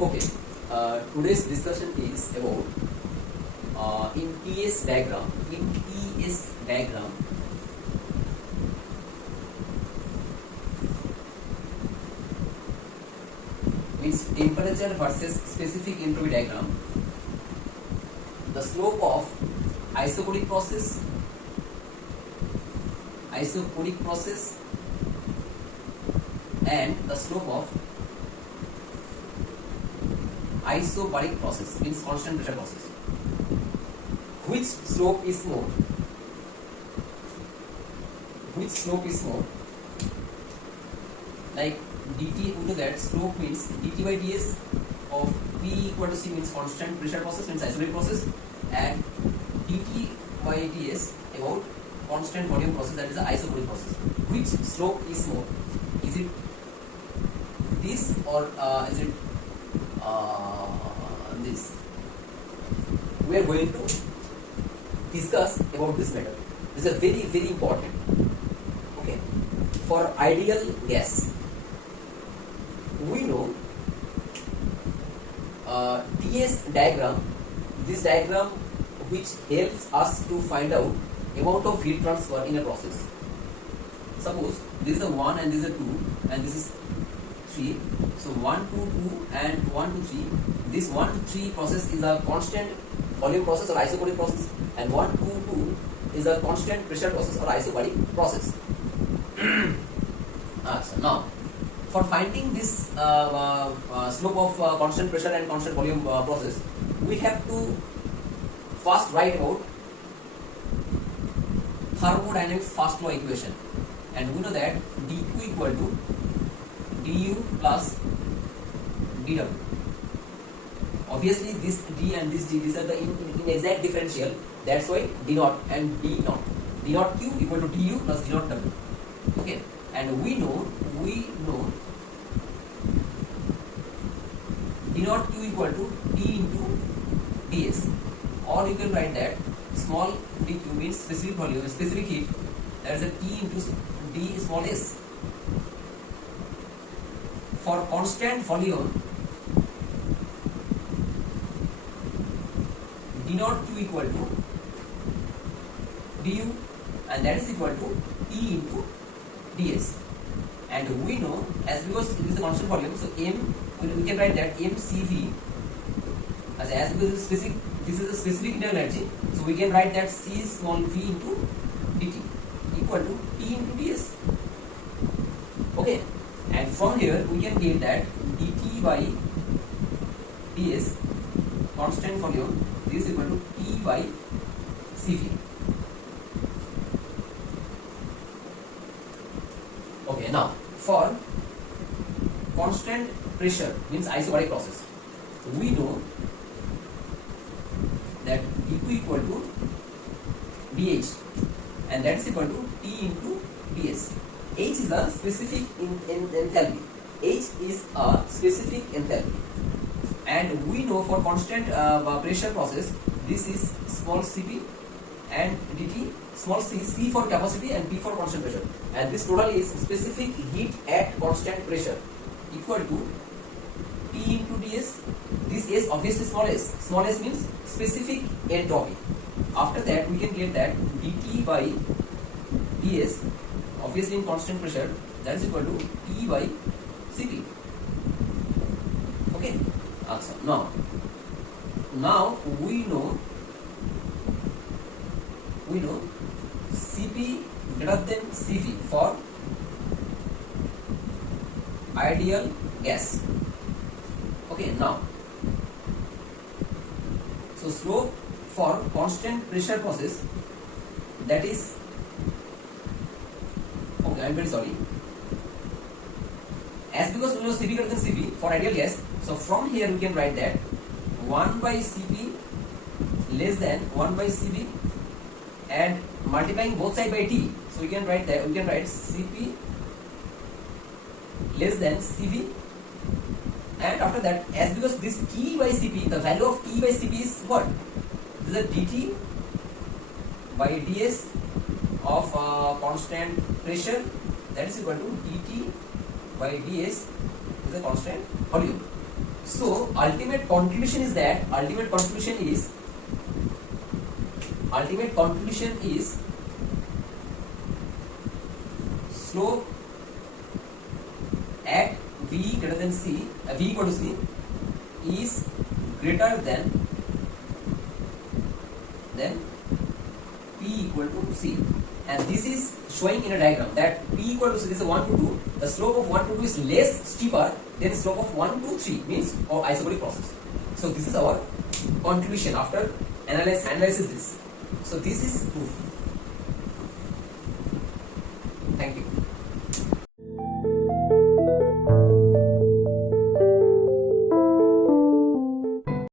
Okay, today's discussion is about in TS diagram. In TS diagram, means temperature versus specific entropy diagram. The slope of isochoric process, and the slope of isobaric process, means constant pressure process. Which slope is more? Like dt, we know that slope means dt by ds of P equal to C means constant pressure process, means isobaric process, and dt by ds about constant volume process, that is the isobaric process. Which slope is more? Is it this or is it this? We are going to discuss about this matter. This is very, very important. Okay, for ideal gas, we know TS diagram. This diagram which helps us to find out amount of heat transfer in a process. Suppose this is a 1 and this is a 2 and this is 3. So 1 to 2 and 1 to 3. This 1 to 3 process is a constant volume process or isobaric process, and 1 to 2 is a constant pressure process or isobaric process. So now, for finding this slope of constant pressure and constant volume process, we have to first write about thermodynamics first law equation, and we know that dq equal to du plus dw. Obviously this d and this d, these are the in exact differential, that's why d naught and d naught. D naught q equal to du plus d naught w. Okay, and we know d naught q equal to d into ds, or you can write that small dq means specific volume, specific heat, that is a T into d small s. For constant volume, d naught q equal to du, and that is equal to T into ds. And we know, as because it is a constant volume, so m, we can write that mcv as because specific, this is a specific internal energy, so we can write that c small v into dt equal to T into ds. Okay, and from here we can get that dt by ds constant volume, this is equal to T by cv. Okay, now for constant pressure means isobaric process, we know that dq equal to dh, and that is equal to T into ds. H is a specific in enthalpy. H is a specific enthalpy, and we know for constant pressure process, this is small cp and dt, small c for capacity and p for constant pressure, and this total is specific heat at constant pressure equal to T into ds. This is obviously small s means specific entropy. After that we can get that dt by ds, obviously in constant pressure, that is equal to T by cp. Okay, answer. Now we know cp greater than cv for ideal gas. Okay, now so slope for constant pressure process, that is, okay, I'm very sorry, as because we know cp greater than cv for ideal gas, so from here we can write that 1 by cp less than 1 by cv, and multiplying both sides by t, so we can write cp less than cv, and after that, as because this T by cp, the value of T by cp is what? This is a dt by ds of constant pressure, that is equal to dt by ds is a constant volume. So ultimate conclusion is that slope at v greater than c, v equal to c, is greater than p equal to c, and this is showing in a diagram that p equal to c, this is 1 to 2, the slope of 1 to 2 is less steeper than slope of 1 to 3, means of isobaric process. So this is our conclusion after analysis this. So this is proof.